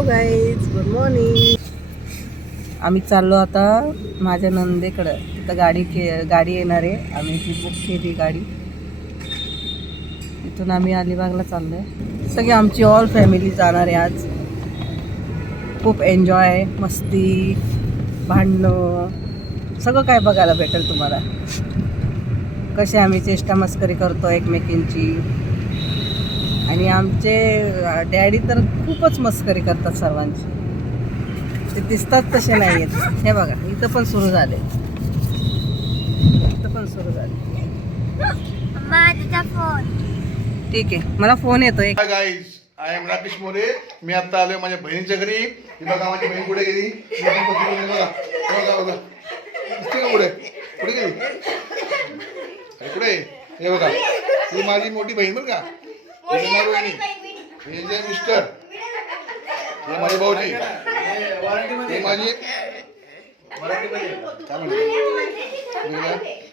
Hello guys, good morning. आम्ही चाललो आता माझ्या नंदेकडं. तिथं गाडी येणार आहे. आम्ही ती बुक केली गाडी. इथून आम्ही अलिबागला चाललो आहे. सगळी आमची ऑल फॅमिली जाणार आहे आज. खूप एन्जॉय, मस्ती, भांडणं, सगळं काय बघायला भेटेल तुम्हाला. कसे आम्ही चेष्टा मस्करी करतो एकमेकींची. आणि आमचे डॅडी तर खूपच मस्करी करतात सर्वांची. ते दिसतात तसे नाही आहेत. हे बघा, इथं पण सुरू झाले. इथं पण सुरू झाले. ठीक आहे, मला फोन येतोय. Hi guys, I am Rakesh More. मी आता आलोय माझ्या बहिणीच्या घरी. ही बघा माझी बहीण कुठे गेली. पुढे कुठे गेली, कुठे हे बघा. ही माझी मोठी बहीण बरं का. हे जे मिस्टर, हे माझे भाऊजी, हे माझी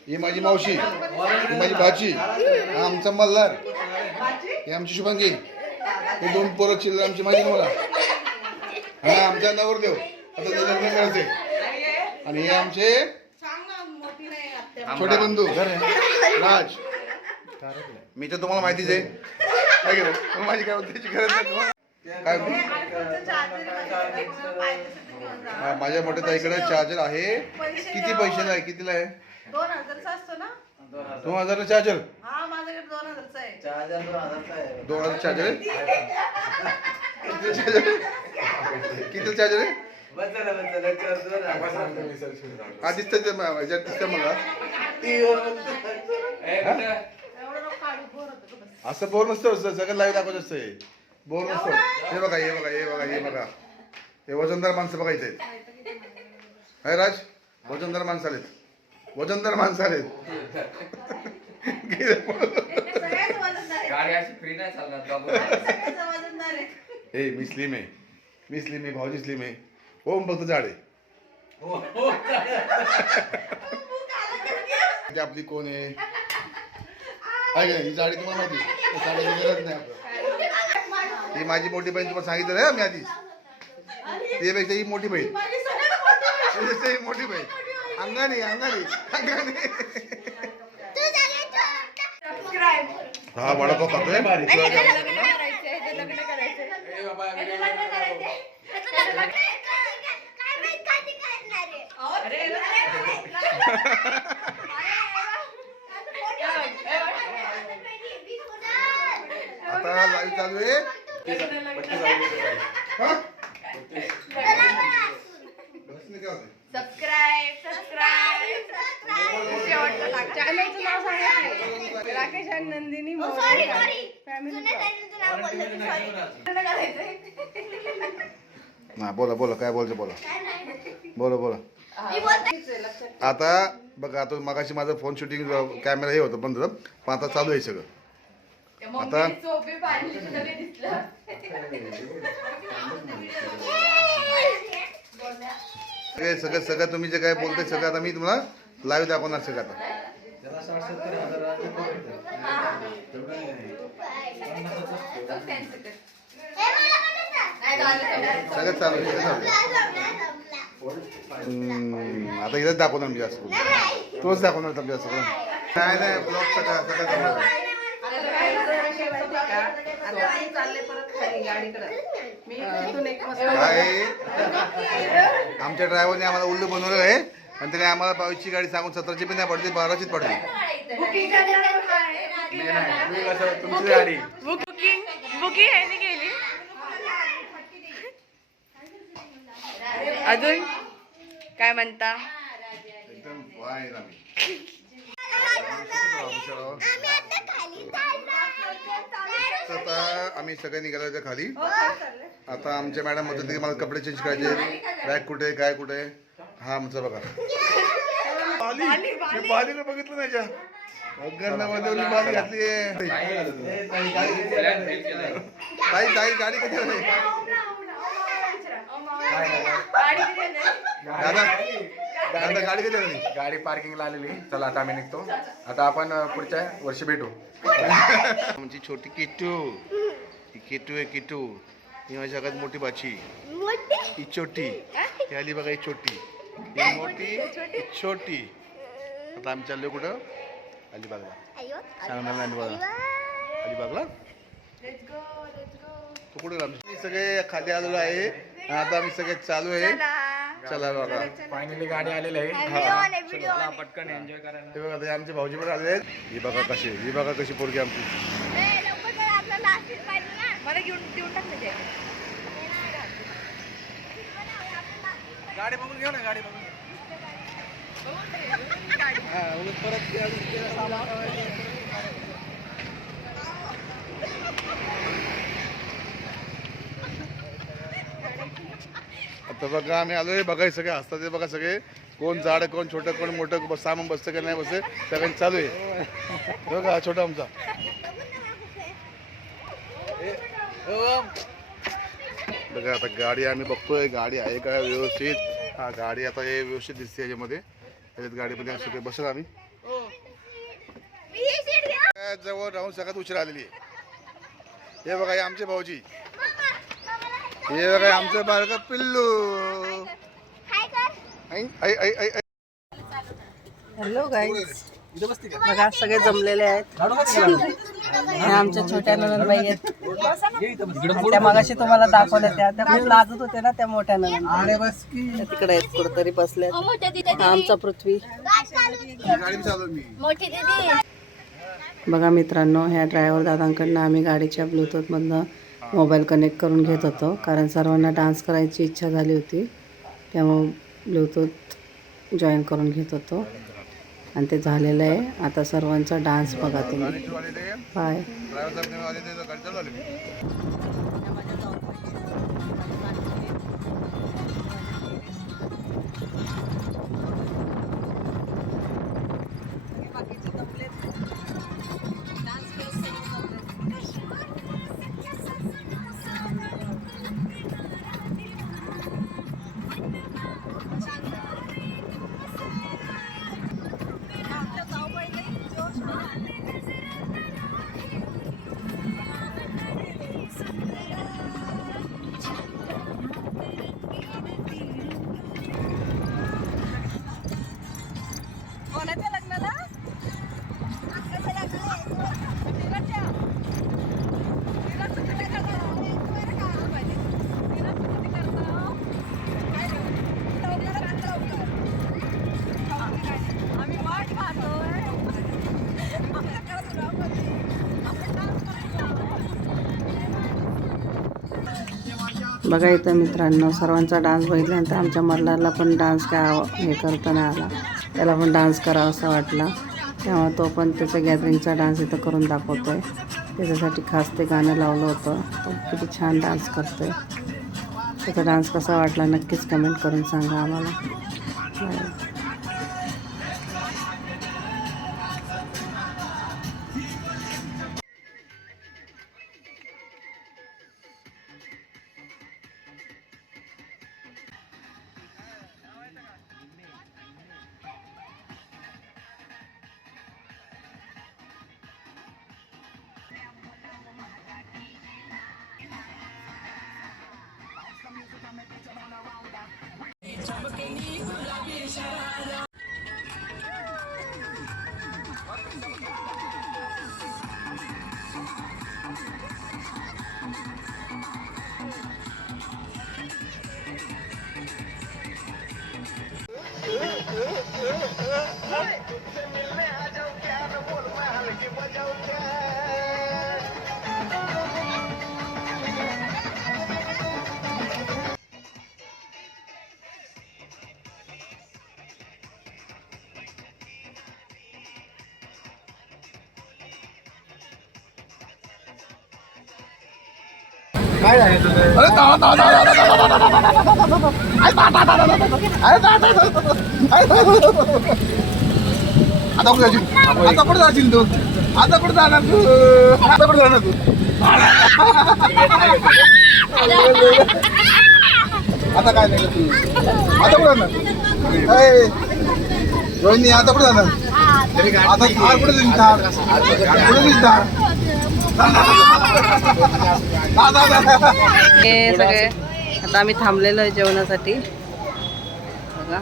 ही माझी मावशी, ही माझी भाची, हा आमचा मल्हार, हे आमची शुभांगी, हे दोन पोरं चिल्लर आमची माहिती तुम्हाला. हा आमचा नवरदेव, आता ते लग्न करायचंय. आणि हे आमचे छोटे बंधू राज. मी तर तुम्हाला माहितीच आहे काय केलं. माझी काय उद्याची गरज नाही. काय माझ्या मोठ्या ताईकडे चार्जर आहे. किती पैशाला आहे, कितीला आहे? 2000चा असतो ना. 2000 चार्जर. हा, माझ्याकडे 2000चा आहे. चार्जर 2000चा आहे. 2000 चार्जर आहे. किती चार्जर आहे? हा दिसत मला. असं बोर नसतं, सगळं लाईव्ह दाखवत असतं. बोर नसतं. हे बघा, हे बघा, हे बघा, हे बघा. हे वजनदार माणसं बघायचे आहेत. हाय राज, वजनदार माणसं आलेत. वजनदार माणसं आलेत. हे मी स्लिम आहे, मी स्लिम आहे, भाऊजी स्लिम आहे. हो फक्त जाड आहे. आपली कोण आहे ही जाडी तुम्हाला माहिती. गरज नाही आपलं. ही माझी मोठी बहीण, तुम्हाला सांगितलं ना मी आधीच. त्यापेक्षा ही मोठी बहीण, ही मोठी बहीण अंगाने अंगाने अंगाने. हा वडापाव खातोय. आता लाईव्ह चालू आहे. चॅनलचं नाव सांगा. राकेश आणि नंदिनी फॅमिली. हा बोला बोला, काय बोलतो बोला, बोला बोला. आता बघा, आता मगाशी माझं फोन शूटिंग कॅमेरा हे होतं बंद, पण आता चालू आहे सगळं. आता सगळं सगळं तुम्ही जे काय बोलताय सगळं आता मी तुम्हाला लाईव्ह दाखवणार सगळं. आता सगळं चालू आहे, सगळं चालू. आता इथंच दाखवणार मी जास्त, तोच दाखवणार जास्त. नाही नाही, ब्लॉग सगळं सगळं काय. आमच्या ड्रायव्हरने आम्हाला उल्लू बनवलेलं आहे आणि त्याने आम्हाला 22ची गाडी सांगून 17ची पण नाही पडली, 12चीच पडली. तुमची गाडी बुकिंग ह्याने केली. अजून काय म्हणता? एकदम फाईन. आता आम्ही सगळे निघालो खाली. आता आमच्या मॅडम म्हणतात की मला कपडे चेंज करायचे. बॅग कुठे, काय कुठे. हा आमचं बघा बालीला बघितलं नाही. बाली घातली. ताई ताई गाडी कधी आली? दादा दादा गाडी कधी आली? गाडी पार्किंगला आलेली. चला आता आम्ही निघतो. आता आपण पुढच्या वर्षी भेटू. आमची छोटी किट्टू, किट्टू आहे किट्टू. ही माझी सगळ्यात मोठी बाची, ही छोटी, ही आली बघा, ही छोटी, ही मोठी, ही छोटी. आता आम्ही चाललोय कुठं? अलिबागला. सांगणार नाही अलिबागला. अलिबागला तू कुठे? आम्ही सगळे खाली आलेलो आहे आणि आता आम्ही सगळे चालू आहे. चला बघा, फायनली गाडी आलेली आहे. हा, पटकन एन्जॉय करायला. ते बघा, ते आमचे भाऊजी पण आलेले आहेत. ही बघा कशी, ही बघा कशी पोरगी आमची. मला घेऊन टाक म्हणजे गाडी बघून घेऊ ना, गाडी बघून. आता बघा आम्ही आलोय, बघाय सगळे हसतात ते बघा सगळे. कोण जाड, कोण छोटं, कोण मोठं, सामान बसतं का नाही बसतं, सगळ्यांनी चालू आहे. बघा हा छोटा आमचा. बघा आता गाडी आम्ही बघतोय, गाडी आहे का व्यवस्थित. हा, गाडी आता हे व्यवस्थित दिसते याच्यामध्ये. त्याच्यात गाडीमध्ये असं बसत आम्ही जवळ राहून सगळ्यात उशीर आलेली आहे. हे बघा, हे आमचे भाऊजी. हे बघा आमचं बारक पिल्लू. हॅलो गाईज, बघा सगळे जमलेले आहेत. हे आमच्या छोट्या ननंदबाई आहेत. त्या मगाशी तुम्हाला दाखवल्या, त्या खूप लाजत होत्या ना, त्या मोठ्या ननंद तिकडे आहेत कुठेतरी बसल्यात. आमचा पृथ्वी. बघा मित्रांनो, ह्या ड्रायव्हर दादांकडनं आम्ही गाडीच्या ब्लूटूथमधनं मोबाईल कनेक्ट करून घेत होतो, कारण सर्वांना डान्स करायची इच्छा झाली होती. त्यामुळे ब्लूटूथ जॉईन करून घेत होतो आणि ते झालेलं आहे. आता सर्वांचा डान्स बघा तुम्ही. बाय. बघा इथं मित्रांनो, सर्वांचा डान्स बघितल्यानंतर आमच्या मल्हारला पण डान्स काय हे करता नाही आला. त्याला पण डान्स करावा असं वाटला, त्यामुळे तो पण त्याचा गॅदरिंगचा डान्स इथं करून दाखवतो आहे. त्याच्यासाठी खास ते गाणं लावलं होतं. तो किती छान डान्स करतो आहे. त्याचा डान्स कसा वाटला नक्कीच कमेंट करून सांगा आम्हाला. काय आहे तुझं? आता कुठे जाशील? आता कुठे जाशील तू? आता कुठे जाणार तू? आता कुठे जाणार तू? आता काय नाही तू? आता कुठे जाणार? रोहिणी आता कुठे जाणार? आता कुठे दिसणार? कुठे दिसणार? हे सगळे आता आम्ही थांबलेलो आहे जेवणासाठी बघा.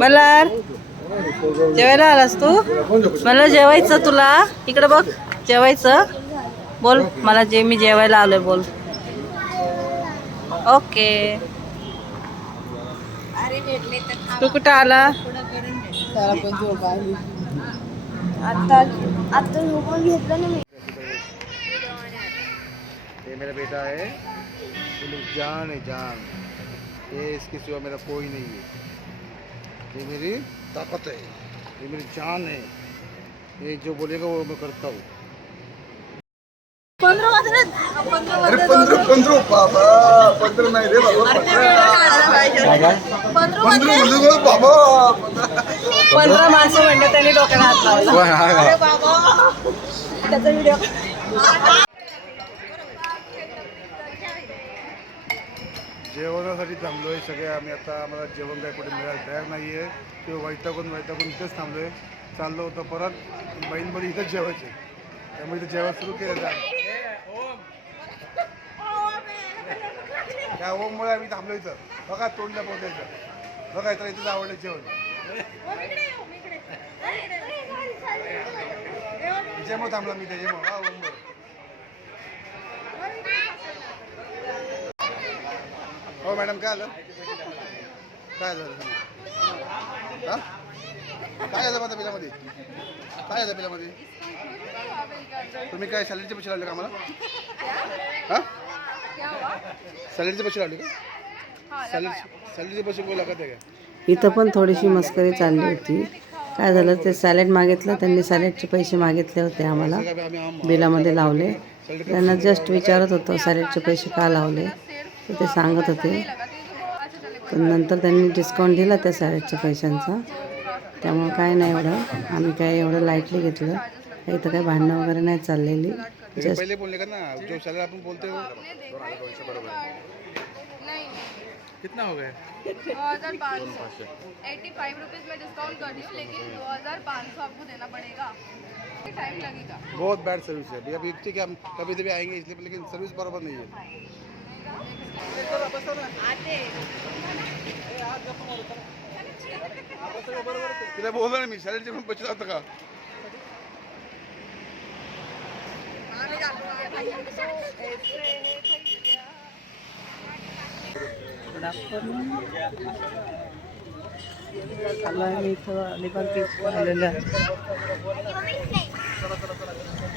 मल्हार जेवायला आलास तू? मला जेवायचं तुला. इकडे बघ, जेवायचं. बोल मला मी जेवायला आलोय बोल. ओके. तू कुठं आला? ये मेरा बेटा है, ये मेरी जान है जान, ये इसके सिवा मेरा कोई नहीं है, ये मेरी ताकत है, ये मेरी जान है, ये जो बोलेगा वो मैं करता हूँ. 15 बाबा, 15 नाही रे बाबा, 15 बाबा, 15 माणसं म्हणलं त्यांनी डोक्याला हात लावला. अरे बाबा त्याचा व्हिडिओ. जेवणासाठी थांबलो आहे सगळे आम्ही. आता आम्हाला जेवण काय कुठे मिळायला तयार नाही आहे, किंवा वैतागून इथंच थांबलो आहे. चाललो होतं परत बहीणमध्ये इथंच जेवायचे, त्यामुळे इथं जेवण सुरू केलं. त्या ओममुळे आम्ही थांबलो इथं. बघा तोंडला पोहोचायचं बघा, तर इथंच आवडलं जेवण. जेमो थांबला मी ते जेमो. हा ओममुळे. हो मॅडम काय झालं? काय झालं? हां काय झालं माझ्या बिलामध्ये? काय झालं बिलामध्ये? तुम्ही काय सॅलरीचे पैसे लावले का आम्हाला? हां सॅलरीचे पैसे लावले का? सॅलरीचे पैसे कोण लागत आहे का? इथं पण थोडीशी मस्करी चालली होती. काय झालं, ते सॅलेड मागितलं त्यांनी, सॅलेडचे पैसे मागितले होते आम्हाला, बिलामध्ये लावले. त्यांना जस्ट विचारत होतो सॅलेडचे पैसे का लावले, तर ते सांगत होते. पण नंतर त्यांनी डिस्काउंट दिला त्या सॅलेडच्या पैशांचा, त्यामुळे काय नाही एवढं, आम्ही काय एवढं लाईटली घेतलं. इथं काही भांडणं वगैरे नाही चाललेली. जस्ट पहिले बोलले का ना, जो सॅलरी आपण बोलते हो. कितना हो गया? 2500 85 रुपीज में डिस्काउंट कर दिया, लेकिन 2500 आपको देना पड़ेगा. टाइम लगेगा. बहुत बैड सर्विस है भैया. अभी ठीक है हम कभी कभी आएंगे इसलिए, लेकिन सर्विस बराबर नहीं है. तिला बोललो ना मी, सॅलरीचे पण पैसे लावतं का? आम्ही इथं अलिबाग बीच आलेलं आहे.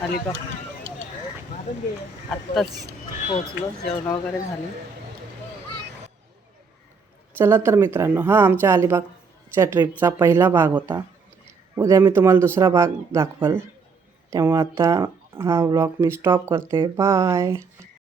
अलिबाग आत्ताच पोहोचलो, जेवण वगैरे झाले. चला तर मित्रांनो, हा आमच्या अलिबागच्या ट्रिपचा पहिला भाग होता. उद्या मी तुम्हाला दुसरा भाग दाखवल. त्यामुळे आता हा व्लॉग मी स्टॉप करते. बाय.